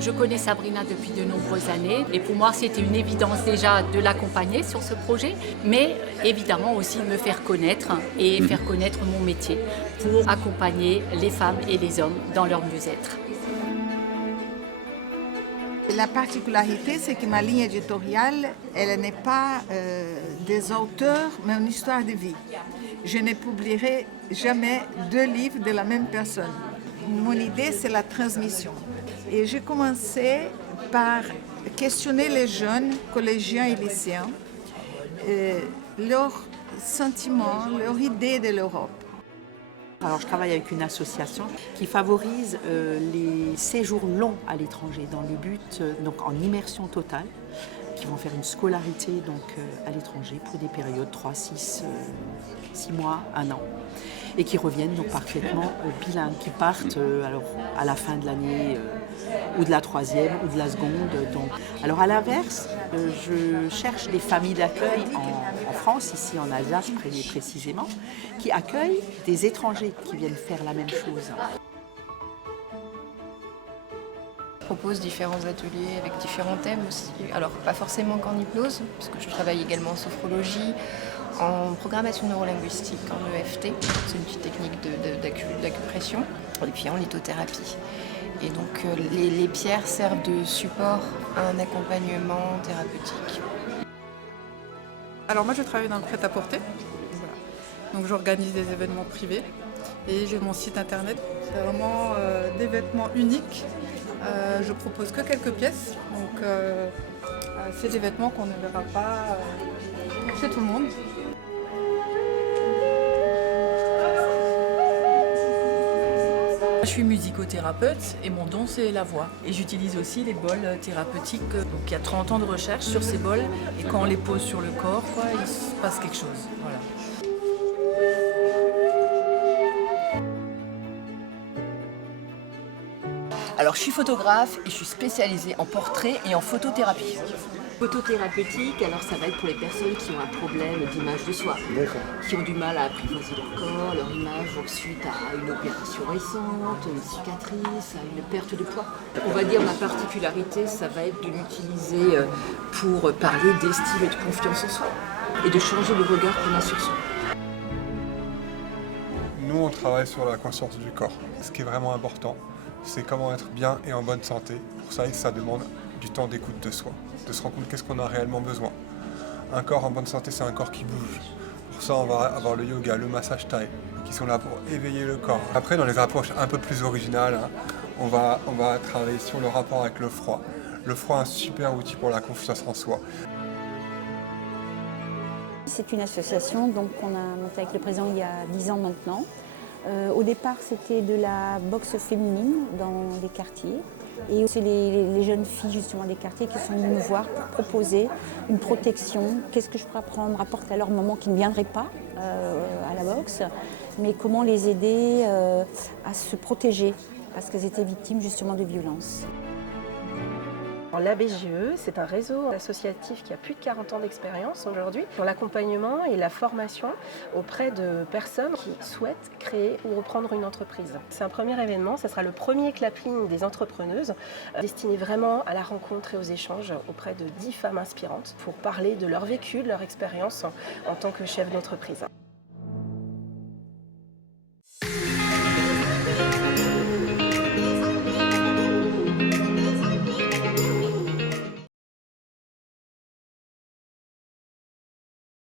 Je connais Sabrina depuis de nombreuses années et pour moi c'était une évidence déjà de l'accompagner sur ce projet, mais évidemment aussi me faire connaître et faire connaître mon métier pour accompagner les femmes et les hommes dans leur mieux-être. La particularité, c'est que ma ligne éditoriale, elle n'est pas des auteurs, mais une histoire de vie. Je ne publierai jamais deux livres de la même personne. Mon idée, c'est la transmission. Et j'ai commencé par questionner les jeunes, collégiens et lycéens, leurs sentiments, leurs idées de l'Europe. Alors, je travaille avec une association qui favorise les séjours longs à l'étranger dans le but, donc en immersion totale, qui vont faire une scolarité à l'étranger pour des périodes 3, 6 mois, 1 an, et qui reviennent donc parfaitement bilingues, qui partent alors à la fin de l'année ou de la 3e ou de la seconde. Donc. Alors à l'inverse, je cherche des familles d'accueil en France, ici en Alsace précisément, qui accueillent des étrangers qui viennent faire la même chose. Je propose différents ateliers avec différents thèmes aussi. Alors pas forcément qu'en hypnose, parce que je travaille également en sophrologie, en programmation neurolinguistique, en EFT, c'est une petite technique d'acupression, et puis en lithothérapie. Et donc les pierres servent de support à un accompagnement thérapeutique. Alors moi je travaille dans le prêt-à-porter, voilà. Donc j'organise des événements privés et j'ai mon site internet. C'est vraiment des vêtements uniques. Je propose que quelques pièces, donc c'est des vêtements qu'on ne verra pas chez tout le monde. Je suis musicothérapeute et mon don c'est la voix. Et j'utilise aussi les bols thérapeutiques. Donc il y a 30 ans de recherche sur ces bols et quand on les pose sur le corps, il se passe quelque chose. Voilà. Alors je suis photographe et je suis spécialisée en portrait et en photothérapie. Photothérapeutique, alors ça va être pour les personnes qui ont un problème d'image de soi, qui ont du mal à apprivoiser leur corps, leur image, donc suite à une opération récente, une cicatrice, à une perte de poids. On va dire ma particularité, ça va être de l'utiliser pour parler d'estime et de confiance en soi et de changer le regard qu'on a sur soi. Nous, on travaille sur la conscience du corps. Ce qui est vraiment important, c'est comment être bien et en bonne santé. Pour ça, ça demande du temps d'écoute de soi, de se rendre compte qu'est-ce qu'on a réellement besoin. Un corps en bonne santé, c'est un corps qui bouge. Pour ça, on va avoir le yoga, le massage thaï, qui sont là pour éveiller le corps. Après, dans les approches un peu plus originales, on va travailler sur le rapport avec le froid. Le froid est un super outil pour la confiance en soi. C'est une association qu'on a montée avec le président il y a 10 ans maintenant. Au départ, c'était de la boxe féminine dans les quartiers. Et c'est les jeunes filles justement des quartiers qui sont venues nous voir pour proposer une protection. Qu'est-ce que je pourrais apporter à leur maman qui ne viendrait pas à la boxe, mais comment les aider à se protéger parce qu'elles étaient victimes justement de violences. L'ABGE, c'est un réseau associatif qui a plus de 40 ans d'expérience aujourd'hui pour l'accompagnement et la formation auprès de personnes qui souhaitent créer ou reprendre une entreprise. C'est un premier événement, ce sera le premier clapping des entrepreneuses destiné vraiment à la rencontre et aux échanges auprès de 10 femmes inspirantes pour parler de leur vécu, de leur expérience en tant que chef d'entreprise.